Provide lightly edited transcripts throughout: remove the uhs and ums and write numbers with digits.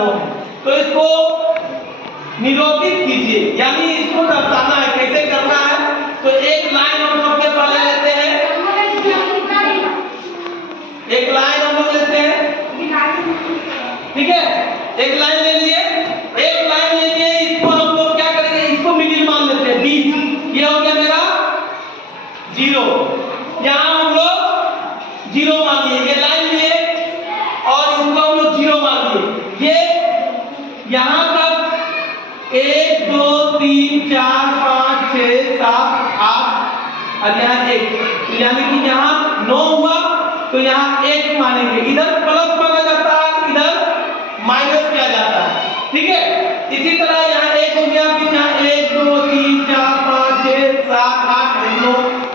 9 है। तो इसको निरूपित कीजिए, यानी इसको दर्शाना है। कैसे करना है? तो एक लाइन हम लोग के पहले लेते हैं, एक लाइन हम लोग लेते हैं, ठीक है। एक लाइन ले लिए, एक लाइन ले लिए, इसको हम लोग क्या करेंगे, इसको मिडिल मान लेते हैं, बीच। ये हो गया मेरा 0, यहाँ हम लोग 0 मान लिए। ये लाइन लिए और इसको हम लोग 0 मान लिए। ये यहाँ तक 1 2 3 4 5 6 7 8 और यहाँ 1, तो यानी कि यहाँ 9 हुआ, तो यहाँ 1 मानेंगे। इधर प्लस माना जाता है, इधर माइनस किया जाता है, ठीक है। इसी तरह यहाँ 1 हो गया, फिर यहाँ 1 2 3 4 5 6 7 8 9,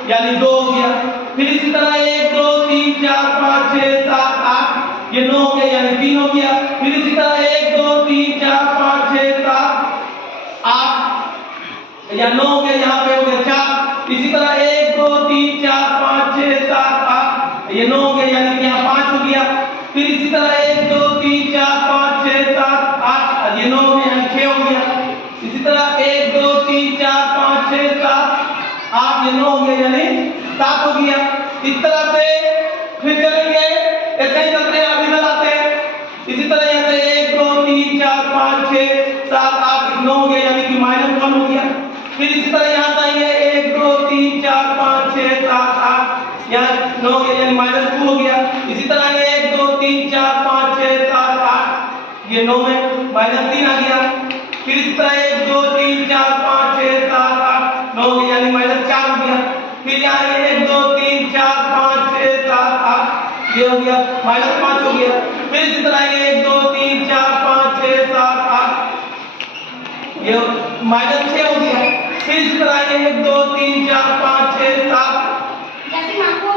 यानी 2 हो गया। फिर इसी तरह 1 2 3 4 5 6 7 8, ये 9 हो गया, यानी 3 हो गया। फिर इसी तरह 1 2 3 4 5 6 7 8, या 9 हो गया, यहाँ पे हो गया 4। इसी तरह 1 2 3 4 5 6 7 8, ये 9 हो गया, यानी कि यहाँ 5 हो गया। फिर इसी तरह 1 2 3 4 5 6 7 8, ये 9 हो गया, यानी 6 हो गया। इसी तरह 1 2 3 4 5 6 7 8, ये 9 हो गया, यानी 7 हो गया। इस तरह से फिर चलेंगे, ऐसे ही चलते हैं, अभी लगाते हैं। इसी तरह यहाँ से 1 2 3 4 5 6 7 8, 9 हो गया, यानी कि -1 हो गया। फिर इसी तरह यहाँ से आएंगे 1 2 3 4 5 6 7 8, यहाँ 9 हो गया, यानी -2 हो गया। इसी तरह 1 2 3 4 5 6 7 8, ये 9 में -3 आ गया। फिर इसी तरह 1 2 3 4 5 6 7 8, 9 हो गया, यानी -4 हो गया। फिर यहाँ 1 2 3 4 5 6 7 8, ये हो गया, -5 हो गया। फिर इसी तरह 1 2 3 4 5 6 7 8, ये -6 हो गया। फिर इसी तरह 1 2 3 4 5 6 7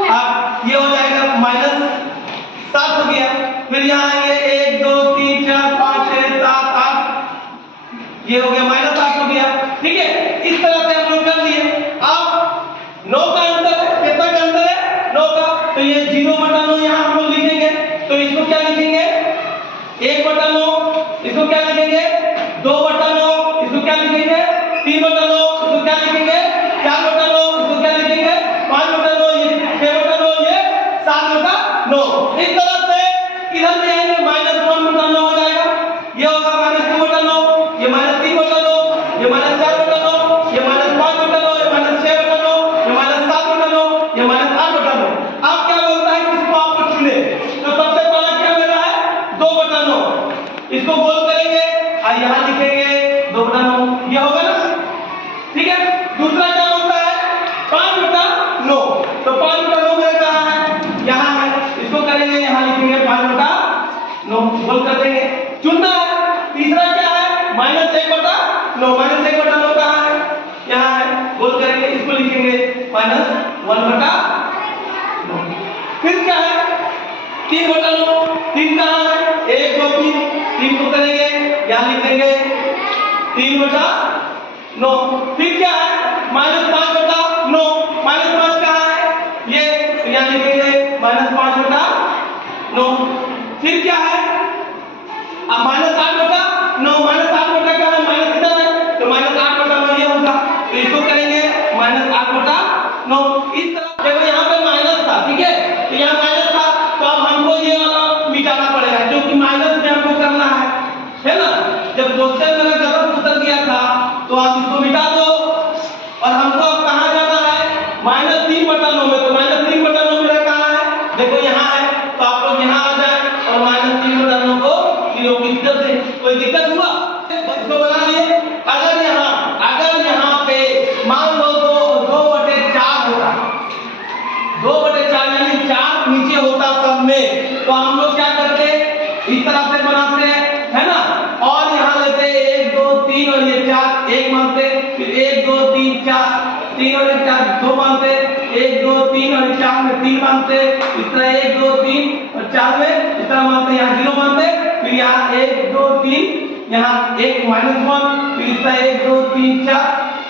8, ये हो जाएगा -7 हो गया। फिर यहाँ आएंगे 1 2 3 4 5 6 7 8, ये हो गया -8 हो गया, ठीक है। इस तरह से हम लोग कर लिए। अब 9 का अंतर है, कितना का अंतर है? 9 का, तो ये 0/9 यहाँ हम लोग लिखेंगे। तो इसको क्या लिखेंगे? 1/9, इसको क्या लिखेंगे? 2/9, इसको क्या लिखेंगे? 3/9, इसको क्या लिखेंगे? 4/9, इसको क्या लिखेंगे? 5/9, ये 6/9, ये 7/9। इस तरह से इधर में आएंगे, -1/9 हो जाएगा, ये होगा -2/9, ये -3/9, ये -4/9, ये -5/9, ये -6/9, ये -7/9, ये -8/9। अब क्या बोलता है, किसको आप लोग चुने? तो सबसे पहला क्या मेरा है? 2/9, इसको गोल करेंगे और यहाँ लिखेंगे 2/9, ये होगा ना, ठीक है। दूसरा क्या होता है? 5/9, तो 5/9 मेरे कहाँ है? यहाँ है, इसको करेंगे, यहाँ लिखेंगे 5/9, गोल कर देंगे, चुनना है। तीसरा क्या है? -1/9, -1/9 कहाँ है? यहाँ है, गोल करेंगे, इसको लिखेंगे -1/9। फिर क्या है? 3/9, 3 कहाँ है? 1 2 3, 3 को करेंगे, यहाँ लिख देंगे 3/9। फिर क्या है? -5/9, -5 कहाँ है? ये, यहाँ लिखेंगे -5/9। फिर क्या है? अब -8/9, -8 कहाँ है? माइनस इधर है, तो -8/9 ये होगा, तो इसको करेंगे -8/9। इस तरह देखो, यहाँ पे माइनस था, ठीक है, तो यहाँ माइनस था, तो अब हमको ये वाला मिटाना पड़ेगा, क्योंकि माइनस में हमको करना है ना। जब क्वेश्चन में गलत उत्तर दिया था, तो आप इसको मिटा दो, और हमको अब कहाँ जाना है? -3/9 में। तो -3/9 मेरा कहाँ है? देखो यहाँ है, तो आप लोग यहाँ आ जाए और -3/9 को 0 की तरफ से। कोई दिक्कत हुआ? इसको बना लिए। अगर यहाँ पे मान लो 2/4 होता, 2/4 यानी 4 नीचे होता सब में, तो हम लोग क्या करते? इस तरह से बनाते हैं, है ना, और यहाँ लेते 1 2 3 और ये 4, 1 मानते, फिर 1 2 3 4, 3 और 4, 2 मानते, 1 2 3 और 4 में 3 मानते, इस तरह 1 2 3 और 4 में इस तरह मानते, यहाँ 0 मानते, फिर यहाँ 1 2 3, यहाँ 1 -1, फिर इस तरह 1 2 3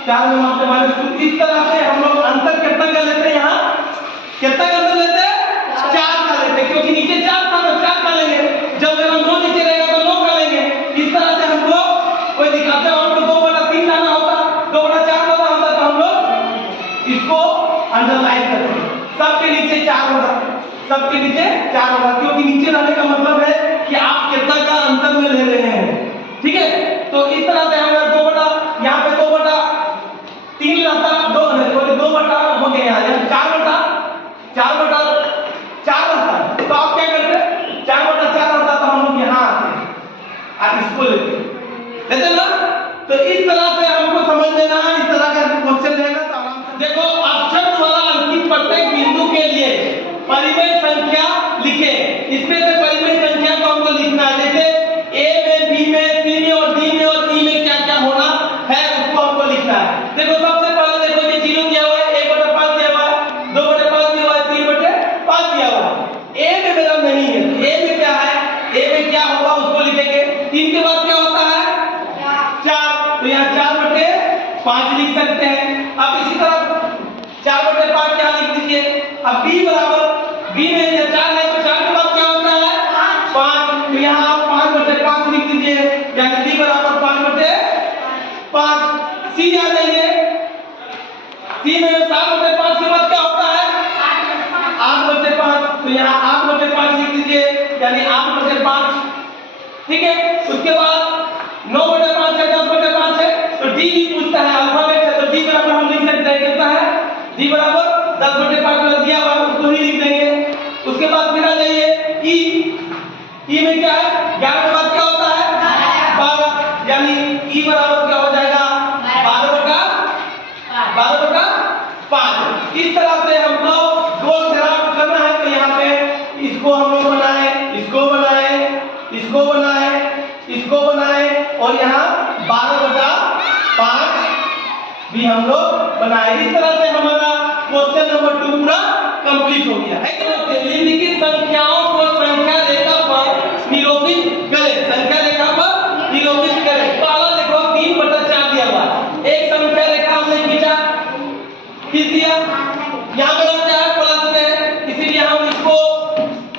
4 में मानते -2। इस तरह से हम लोग अंतर कितना कर लेते हैं? यहाँ कितना का अंतर लेते हैं? 4 का लेते हैं, क्योंकि नीचे 4 था तो 4 का लेंगे। जब मेरा 9 नीचे रहेगा तो 9 का लेंगे, सबके नीचे 4 होगा, क्योंकि नीचे रहने का मतलब है कि आप कितना का अंतर में ले रहे हैं। ठीक है, तो इस तरह से हमें 2 बटा, यहाँ पे 2 बटा 3 रहता, 2 बटा हो गया, यहाँ 4 बटा 4 रहता। तो आप क्या करते, 4 बटा 4 रहता तो हम लोग यहाँ आते, आप इसको लेते ना। तो इस तरह से हमको समझ लेना है, इस तरह का क्वेश्चन रहेगा तो आराम से देखो। अक्षर वाला अंकित प्रत्येक बिंदु के लिए परिमेय संख्या लिखे। इसमें से परिमेय संख्या को हमको लिखना है, जैसे ए में, बी में, सी में और डी में और ई में क्या क्या होना है उसको हमको लिखना है। देखो सबसे पहले देखो ये 0 दिया हुआ है, 1/5 दिया हुआ है, 2/5 दिया हुआ है, 3/5 दिया हुआ है। ए में मेरा नहीं है, तो ए में क्या है, ए में क्या होगा उसको लिखेंगे। 3 के बाद क्या होता है 4, तो यहाँ 4/5 लिख सकते हैं। अब इसी तरह 4/5 क्या लिख दीजिए। अब b बराबर, b में ये 4 है तो 4 के बाद क्या होता है 5, तो यहाँ आप 5/5 लिख दीजिए, यानी b बराबर 5/5। c आ जाइए, c में 7/5 के बाद क्या होता है 8/5, तो यहाँ 8/5 लिख दीजिए, यानी 8/5। ठीक है, उसके बाद 9/5 है, 10/5 है, तो d भी पूछता है, अल्फाबेट है, तो d बराबर हम लिख सकते हैं, कितना है d बराबर 10/5 दिया हुआ है उसको ही लिख देंगे। उसके बाद फिर आ जाइए e में क्या है 11 के बाद क्या होता है 12, यानी e बराबर क्या हो जाएगा 12/5। इस तरह से हमको गोल घेराव करना है, तो यहाँ पे इसको हम लोग बनाए, इसको बनाए, इसको बनाए, इसको बनाए और यहाँ 12/5 भी हम लोग बनाए। इस तरह से हमारा क्वेश्चन नंबर 2 पूरा कंप्लीट हो गया है। निम्नलिखित संख्याओं को संख्या रेखा पर निरूपित करें, संख्या रेखा पर निरूपित करें। पहला देखो 3/4 दिया हुआ है, एक संख्या रेखा हमने खींच दिया, यहाँ पे क्या है प्लस में, इसीलिए हम इसको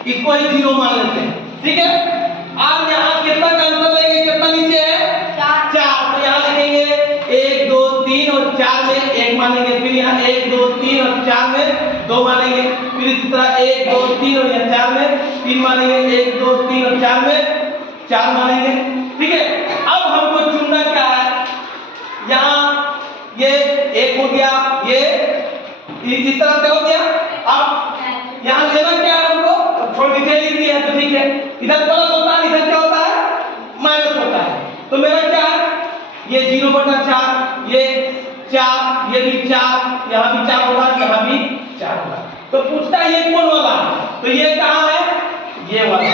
ही 0 मान लेते हैं। ठीक है, अब यहाँ कितना का अंतर लेंगे, कितना नीचे है 4, तो यहाँ लिखेंगे 1 2 3 और 4 में 1 मानेंगे, फिर यहाँ 1 2 3 और 4 में 2 मानेंगे, फिर इसी तरह 1 2 3 और यहाँ 4 में 3 मानेंगे, 1 2 3 और 4 में 4 मानेंगे। ठीक है, अब हमको चुनना क्या है, यहाँ ये 1 हो गया, ये इस तरह से हो गया। अब यहाँ लेना क्या है हमको, थोड़ी डिटेल लिख दी है तो ठीक है, इधर प्लस होता है, इधर क्या होता है माइनस होता है, तो मेरा क्या है ये 0/4, ये 4, ये भी 4, यहाँ भी 4 होगा, यहाँ भी 4 होगा। तो पूछता है ये कौन वाला, तो ये कहाँ है ये वाला।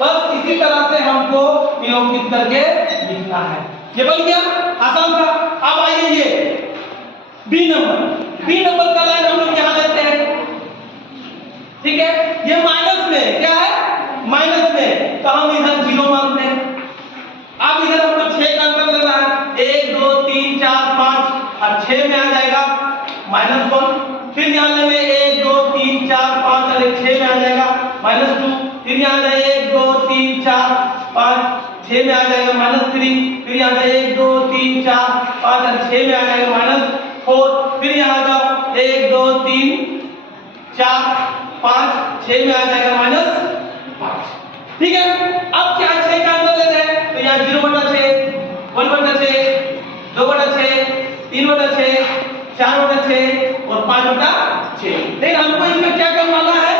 बस इसी तरह से हमको निरूपित करके लिखना है। ये बन गया, आसान था। अब आइए ये बी नंबर का लाइन हम लोग यहाँ लेते हैं। ठीक है, ये माइनस में क्या है माइनस में, तो हम इधर 0 मानते हैं। अब इधर हमको 6 का अंतर लेना है, 1 2 3 4 5 और 6 में आ जाएगा -1, फिर यहाँ लेंगे 1 2 3 4 5 और 6 में आ जाएगा -2, फिर यहाँ जाए 1 2 3 4 5 6 में आ जाएगा -3, फिर यहाँ जाए 1 2 3 4 5 और 6 में आ जाएगा -4, फिर यहाँ जाओ 1 2 3 4 5 6 में आ जाएगा -5। ठीक है, अब क्या 6 का अंतर लेते हैं, तो यहाँ 0/6 1/6 2/6 3/6 4/6 और 5/6। लेकिन हमको इसमें क्या करना है,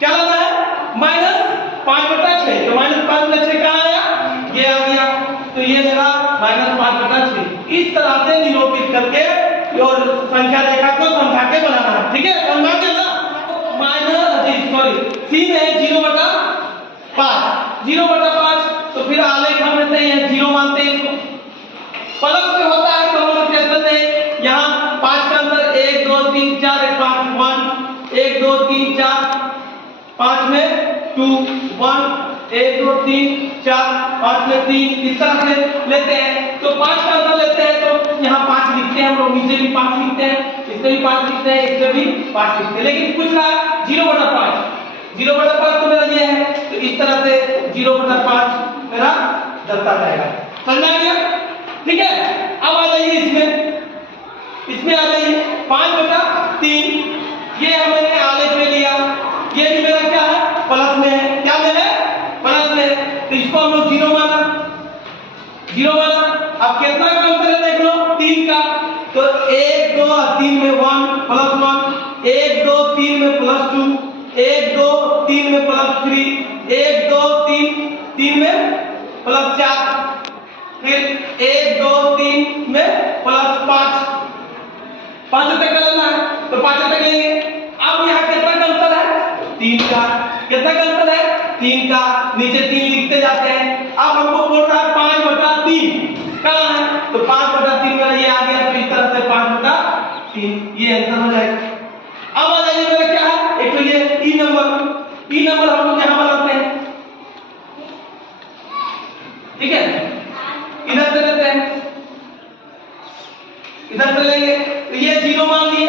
क्या लाना है -5/6, तो -5/6 कहाँ आया ये आ गया, तो ये मेरा -5/6। इस तरह से निरूपित करके और संख्या रेखा को समझा के बनाना है। ठीक है, समझा के ना सी में 0/5, तो फिर आलेख हम लेते हैं 0 मानते हैं इसको। प्लस में होता है तो हम लोग कैसे लेते हैं, यहाँ 5 का अंतर 1 2 3 4 5 1 1 2 3 4 5 में 2 1 1 2 3 4 5 में 3, इस तरह से लेते हैं। तो 5 का अंतर लेते हैं तो यहाँ 5 लिखते हैं हम लोग, नीचे भी 5 लिखते हैं, इसमें भी 5 लिखते हैं, इसमें भी 5 लिखते हैं। लेकिन पूछ रहा है 0/5 तो मेरा ये है, तो इस तरह से 0/5 मेरा दर्शा जाएगा। समझा गया? ठीक है, अब आ जाइए इसमें आ जाइए 5/3, ये हमने आलेख में लिया, तो इसको हम लोग 0 माना, 0 माना। अब कितना का अंतर है देख लो, 3 का। तो 1 2 और 3 में 1 प्लस 1, 1 2 3 में प्लस 2, 1 2 3 में प्लस 3, 1 2 3 3 में प्लस 4, फिर 1 2 3 में प्लस 5, 5 तक का लेना है तो 5 तक लेंगे। अब यहाँ कितना का अंतर है, 3 का। कितना का अंतर है, 3 का। नीचे 3 लिखते जाते हैं। अब हमको बोल रहा है 5/3 कहाँ है, तो 5/3 में ये आ गया, तो इस तरह से 5/3 ये आंसर हो जाएगा। अब आ जाइए मेरा क्या है, एक तो ये ई नंबर, ई नंबर हम लोग यहाँ बनाते हैं, ठीक है। इधर से लेते हैं, इधर से लेंगे तो ये 0 मान लिए।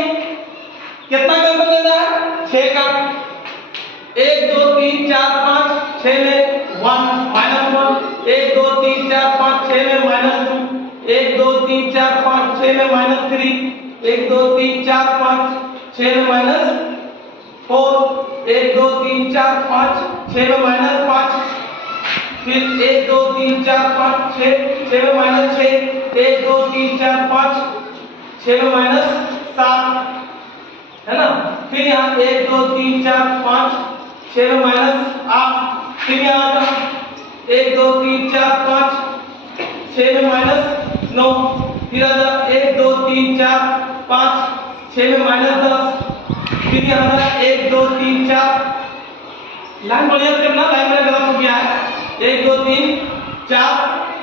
कितना का अंतर लेना है, 6 का। 1 2 3 4 5 6 में 1 माइनस 1, 1 2 3 4 5 6 में माइनस 2, 1 2 3 4 5 6 में माइनस 3, 1 2 3 4 5 6 में माइनस 4, 1 2 3 4 5 6 में माइनस 5, फिर 1 2 3 4 5 6 में माइनस 6, 1 2 3 4 5 6 में माइनस 7, है ना। फिर यहाँ 1 2 3 4 5 6 में माइनस 8, फिर यहाँ आता 1 2 3 4 5 6 में माइनस 9, फिर आता 1 2 3 4 5 6 में माइनस 10, फिर यहाँ आता 1 2 3 4, लाइन बढ़िया से करना, लाइन मेरा गलत हो गया है। 1 2 3 4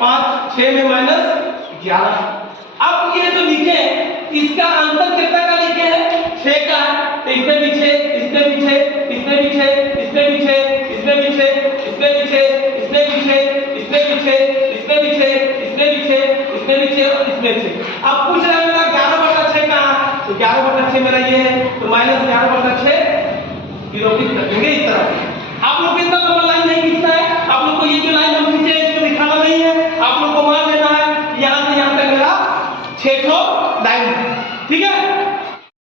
5 6 में माइनस 11। अब ये जो लिखे इसका अंतर कितना का लिखे हैं, 6 का। तो इसमें भी 6, इसमें भी 6, इसमें भी 6, इसमें भी 6, इसमें भी 6, इसमें भी 6, इसमें भी 6, इसमें भी 6, इसमें भी 6, इसमें भी 6, इसमें भी 6 और इसमें 6। अब पूछ रहा है मेरा 11/6 कहाँ है, तो 11/6 मेरा ये है, तो -11/6 विरोपित कर देंगे इस तरह से। आप लोग